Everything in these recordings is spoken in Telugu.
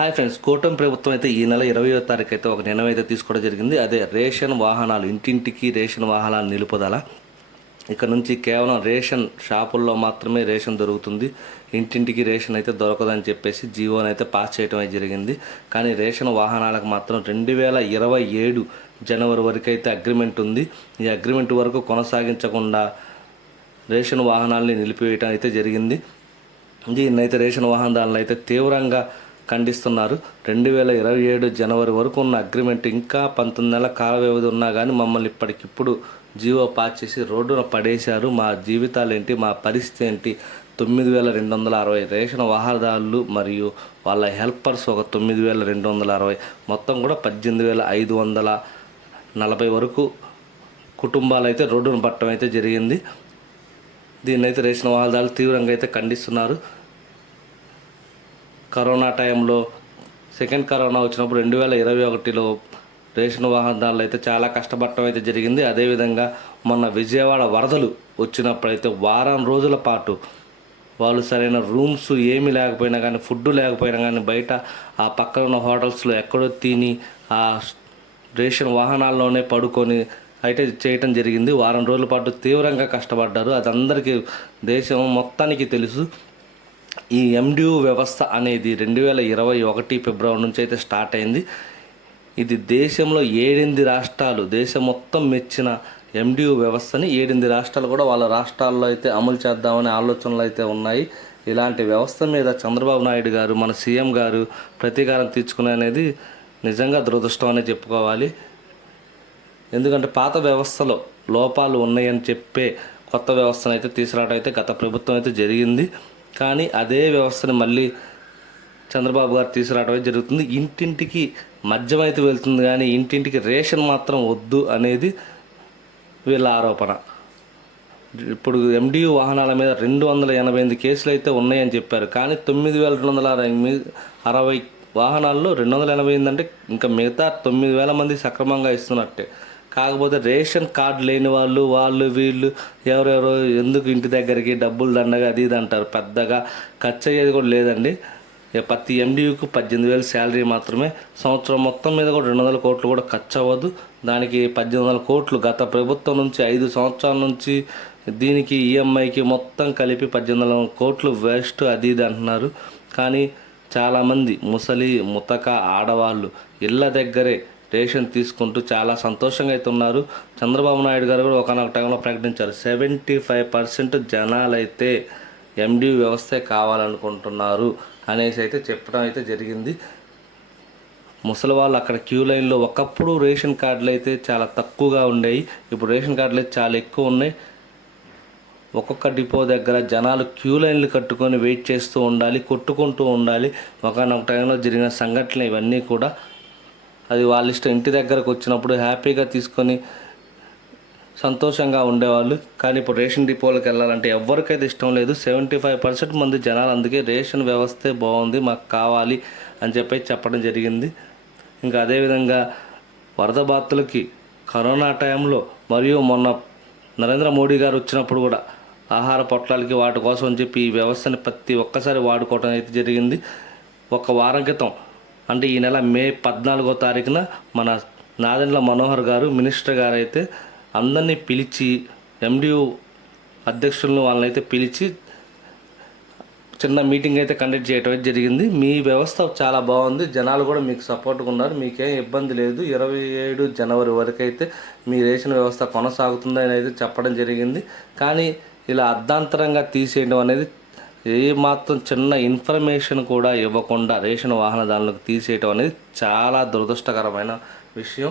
హాయ్ ఫ్రెండ్స్, కూటమి ప్రభుత్వం అయితే ఈ నెల 20వ తారీఖు అయితే ఒక నిర్ణయం అయితే తీసుకోవడం జరిగింది. అదే రేషన్ వాహనాలు, ఇంటింటికి రేషన్ వాహనాలు నిలుపుదల. ఇక్కడ నుంచి కేవలం రేషన్ షాపుల్లో మాత్రమే రేషన్ దొరుకుతుంది, ఇంటింటికి రేషన్ అయితే దొరకదని చెప్పేసి జీవోని అయితే పాస్ చేయడం అయితే జరిగింది. కానీ రేషన్ వాహనాలకు మాత్రం 2027 జనవరి వరకు అయితే అగ్రిమెంట్ ఉంది. ఈ అగ్రిమెంట్ వరకు కొనసాగించకుండా రేషన్ వాహనాలని నిలిపివేయడం అయితే జరిగింది. దీన్నైతే రేషన్ వాహనదారులు అయితే తీవ్రంగా ఖండిస్తున్నారు. 2027 జనవరి వరకు ఉన్న అగ్రిమెంట్ ఇంకా 19 నెలల కాల వ్యవధి ఉన్నా కానీ మమ్మల్ని ఇప్పటికిప్పుడు జీవో పాస్ చేసి రోడ్డున పడేశారు. మా జీవితాలు ఏంటి, మా పరిస్థితి ఏంటి? 9260 రేషన్ వాహనదారులు మరియు వాళ్ళ హెల్పర్స్ ఒక 9260, మొత్తం కూడా 18540 వరకు కుటుంబాలు అయితే రోడ్డున పట్టడం అయితే జరిగింది. దీన్నైతే రేషన్ వాహనదారులు తీవ్రంగా అయితే ఖండిస్తున్నారు. కరోనా టైంలో సెకండ్ కరోనా వచ్చినప్పుడు 2021లో రేషన్ వాహనదారులు అయితే చాలా కష్టపడటం అయితే జరిగింది. అదేవిధంగా మొన్న విజయవాడ వరదలు వచ్చినప్పుడైతే వారం రోజుల పాటు వాళ్ళు సరైన రూమ్స్ ఏమీ లేకపోయినా కానీ, ఫుడ్ లేకపోయినా కానీ బయట ఆ పక్కన ఉన్న హోటల్స్లో ఎక్కడో తిని ఆ రేషన్ వాహనాల్లోనే పడుకొని అయితే చేయటం జరిగింది. వారం రోజుల పాటు తీవ్రంగా కష్టపడ్డారు. అది అందరికీ, దేశం మొత్తానికి తెలుసు. ఈ ఎండియు వ్యవస్థ అనేది 2021 ఫిబ్రవరి నుంచి అయితే స్టార్ట్ అయింది. ఇది దేశంలో 8 రాష్ట్రాలు, దేశం మొత్తం మెచ్చిన ఎండియు వ్యవస్థని 8 రాష్ట్రాలు కూడా వాళ్ళ రాష్ట్రాల్లో అయితే అమలు చేద్దామనే ఆలోచనలు అయితే ఉన్నాయి. ఇలాంటి వ్యవస్థ మీద చంద్రబాబు నాయుడు గారు, మన సీఎం గారు ప్రతీకారం తీర్చుకునే అనేది నిజంగా దురదృష్టం అనే చెప్పుకోవాలి. ఎందుకంటే పాత వ్యవస్థలో లోపాలు ఉన్నాయని చెప్పే కొత్త వ్యవస్థను అయితే తీసుకురావడం అయితే గత ప్రభుత్వం అయితే జరిగింది. కానీ అదే వ్యవస్థను మళ్ళీ చంద్రబాబు గారు తీసుకురావడమే జరుగుతుంది. ఇంటింటికి మద్యం అయితే వెళ్తుంది కానీ ఇంటింటికి రేషన్ మాత్రం వద్దు అనేది వీళ్ళ ఆరోపణ. ఇప్పుడు ఎండియు వాహనాల మీద 288 కేసులు అయితే ఉన్నాయని చెప్పారు. కానీ 9260 వాహనాల్లో 288 అంటే ఇంకా మిగతా 9000 మంది సక్రమంగా ఇస్తున్నట్టే. కాకపోతే రేషన్ కార్డు లేని వాళ్ళు వీళ్ళు ఎవరెవరో ఎందుకు ఇంటి దగ్గరికి డబ్బులు దండగా అది ఇది అంటారు. పెద్దగా ఖర్చు అయ్యేది కూడా లేదండి. ప్రతి ఎండియూకి 18,000 శాలరీ మాత్రమే. సంవత్సరం మొత్తం మీద కూడా 200 కోట్లు కూడా ఖర్చు అవ్వదు. దానికి 1800 కోట్లు గత ప్రభుత్వం నుంచి 5 సంవత్సరాల నుంచి దీనికి ఈఎంఐకి మొత్తం కలిపి 1800 కోట్లు వేస్ట్ అది ఇది అంటున్నారు. కానీ చాలామంది ముతక ఆడవాళ్ళు ఇళ్ళ దగ్గరే రేషన్ తీసుకుంటూ చాలా సంతోషంగా అయితే ఉన్నారు. చంద్రబాబు నాయుడు గారు కూడా ఒకనొక టైంలో ప్రకటించారు, 75% జనాలైతే ఎండియు వ్యవస్థే కావాలనుకుంటున్నారు అనేసి అయితే చెప్పడం అయితే జరిగింది. ముసలి వాళ్ళు అక్కడ క్యూ లైన్లో ఒకప్పుడు రేషన్ కార్డులు అయితే చాలా తక్కువగా ఉండేవి, ఇప్పుడు రేషన్ కార్డులు అయితే చాలా ఎక్కువ ఉన్నాయి. ఒక్కొక్క డిపో దగ్గర జనాలు క్యూ లైన్లు కట్టుకొని వెయిట్ చేస్తూ ఉండాలి, కొట్టుకుంటూ ఉండాలి. ఒకనొక టైంలో జరిగిన సంఘటనలు ఇవన్నీ కూడా అది వాళ్ళ ఇష్టం. ఇంటి దగ్గరకు వచ్చినప్పుడు హ్యాపీగా తీసుకొని సంతోషంగా ఉండేవాళ్ళు. కానీ ఇప్పుడు రేషన్ డిపోలకు వెళ్ళాలంటే ఎవరికైతే ఇష్టం లేదు. 75% మంది జనాలు అందుకే రేషన్ వ్యవస్థే బాగుంది, మాకు కావాలి అని చెప్పడం జరిగింది. ఇంకా అదేవిధంగా వరద బాధితులకి కరోనా టైంలో మరియు మొన్న నరేంద్ర మోడీ గారు వచ్చినప్పుడు కూడా ఆహార పొట్లాలకి వాటి కోసం అని చెప్పి ఈ వ్యవస్థని ప్రతి ఒక్కసారి వాడుకోవడం అయితే జరిగింది. ఒక వారం క్రితం అంటే ఈ నెల మే 14వ తారీఖున మన నాదెండ్ల మనోహర్ గారు, మినిస్టర్ గారు అయితే అందరినీ పిలిచి, ఎండియు అధ్యక్షులను వాళ్ళని అయితే పిలిచి చిన్న మీటింగ్ అయితే కండక్ట్ చేయడం అయితే జరిగింది. మీ వ్యవస్థ చాలా బాగుంది, జనాలు కూడా మీకు సపోర్ట్గా ఉన్నారు, మీకేం ఇబ్బంది లేదు, 27 జనవరి వరకు అయితే మీ రేషన్ వ్యవస్థ కొనసాగుతుందని అయితే చెప్పడం జరిగింది. కానీ ఇలా అర్ధాంతరంగా తీసేయడం అనేది, ఏమాత్రం చిన్న ఇన్ఫర్మేషన్ కూడా ఇవ్వకుండా రేషన్ వాహనదారులకు తీసేయటం అనేది చాలా దురదృష్టకరమైన విషయం.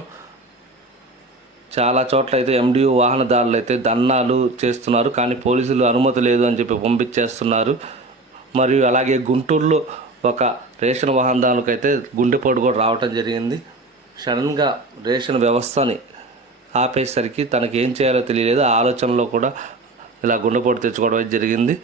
చాలా చోట్ల అయితే ఎండియు వాహనదారులు అయితే ధర్నాలు చేస్తున్నారు, కానీ పోలీసులు అనుమతి లేదు అని చెప్పి పంపించేస్తున్నారు. మరియు అలాగే గుంటూరులో ఒక రేషన్ వాహనదారులకు అయితే గుండెపోటు కూడా రావటం జరిగింది. సడన్గా రేషన్ వ్యవస్థని ఆపేసరికి తనకి ఏం చేయాలో తెలియలేదు. ఆలోచనలో కూడా ఇలా గుండెపోటు తెచ్చుకోవడం జరిగింది.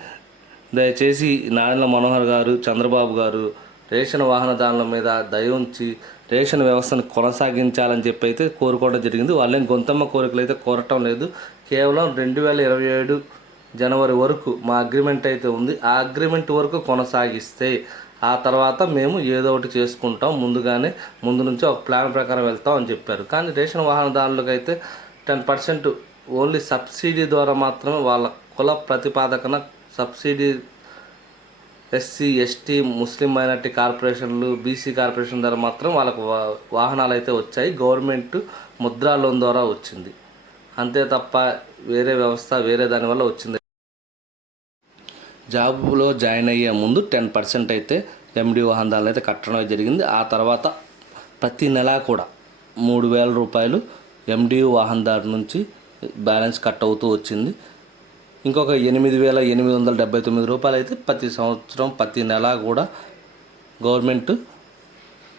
దయచేసి నాదెండ్ల మనోహర్ గారు, చంద్రబాబు గారు రేషన్ వాహనదారుల మీద దయ ఉంచి రేషన్ వ్యవస్థను కొనసాగించాలని చెప్పి అయితే కోరుకోవడం జరిగింది. వాళ్ళేం గొంతమ్మ కోరికలు అయితే కోరటం లేదు. కేవలం 2027 జనవరి వరకు మా అగ్రిమెంట్ అయితే ఉంది, ఆ అగ్రిమెంట్ వరకు కొనసాగిస్తే ఆ తర్వాత మేము ఏదో ఒకటి చేసుకుంటాం, ముందు నుంచి ఒక ప్లాన్ ప్రకారం వెళ్తాం అని చెప్పారు. కానీ రేషన్ వాహనదారులకు అయితే 10% ఓన్లీ సబ్సిడీ ద్వారా మాత్రమే వాళ్ళ కుల ప్రతిపాదకన సబ్సిడీ ఎస్సీ ఎస్టీ ముస్లిం మైనార్టీ కార్పొరేషన్లు బీసీ కార్పొరేషన్ ద్వారా మాత్రం వాళ్ళకు వాహనాలు అయితే వచ్చాయి. గవర్నమెంట్ ముద్రా లోన్ ద్వారా వచ్చింది, అంతే తప్ప వేరే వ్యవస్థ వేరే దానివల్ల వచ్చింది. జాబులో జాయిన్ అయ్యే ముందు 10% అయితే ఎండి వాహనాలు అయితే కట్టడం జరిగింది. ఆ తర్వాత ప్రతి నెల కూడా 3,000 రూపాయలు ఎండియు వాహనదారు నుంచి బ్యాలెన్స్ కట్ అవుతూ వచ్చింది. ఇంకొక 8,879 రూపాయలు అయితే ప్రతి సంవత్సరం ప్రతి నెల కూడా గవర్నమెంట్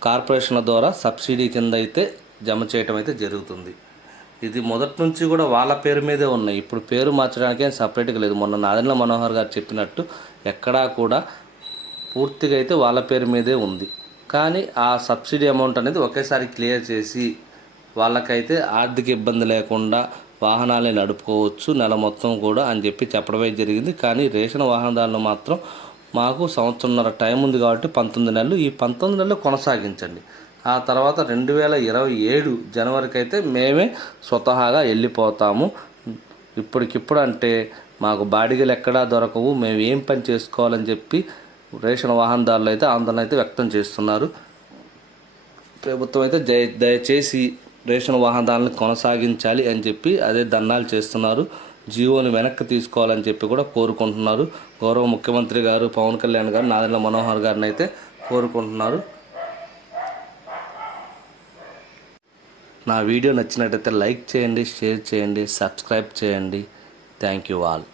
కార్పొరేషన్ల ద్వారా సబ్సిడీ కింద అయితే జమ చేయటం అయితే జరుగుతుంది. ఇది మొదటి నుంచి కూడా వాళ్ళ పేరు మీదే ఉన్నాయి. ఇప్పుడు పేరు మార్చడానికి సపరేట్గా లేదు. మొన్న నాదెండ్ల మనోహర్ గారు చెప్పినట్టు ఎక్కడా కూడా పూర్తిగా అయితే వాళ్ళ పేరు మీదే ఉంది. కానీ ఆ సబ్సిడీ అమౌంట్ అనేది ఒకేసారి క్లియర్ చేసి వాళ్ళకైతే ఆర్థిక ఇబ్బంది లేకుండా వాహనాలే నడుపుకోవచ్చు నెల మొత్తం కూడా అని చెప్పి చెప్పడమే జరిగింది. కానీ రేషన్ వాహనదారులు మాత్రం మాకు సంవత్సరంన్నర టైం ఉంది కాబట్టి 19 నెలలు, ఈ 19 నెలలు కొనసాగించండి. ఆ తర్వాత 2027 జనవరికి అయితే మేమే స్వతహాగా వెళ్ళిపోతాము. ఇప్పటికిప్పుడు అంటే మాకు బాడిగలు ఎక్కడా దొరకవు, మేము ఏం పని చేసుకోవాలని చెప్పి రేషన్ వాహనదారులు అయితే ఆందోళన అయితే వ్యక్తం చేస్తున్నారు. ప్రభుత్వం అయితే దయచేసి రేషన్ వాహనదారులను కొనసాగించాలి అని చెప్పి అదే ధర్నాలు చేస్తున్నారు. జియోని వెనక్కి తీసుకోవాలని చెప్పి కూడా కోరుకుంటున్నారు. గౌరవ ముఖ్యమంత్రి గారు పవన్ కళ్యాణ్ గారు నాదెండ్ల మనోహర్ గారిని అయితే కోరుకుంటున్నారు. నా వీడియో నచ్చినట్టయితే లైక్ చేయండి, షేర్ చేయండి, సబ్స్క్రైబ్ చేయండి. Thank you all.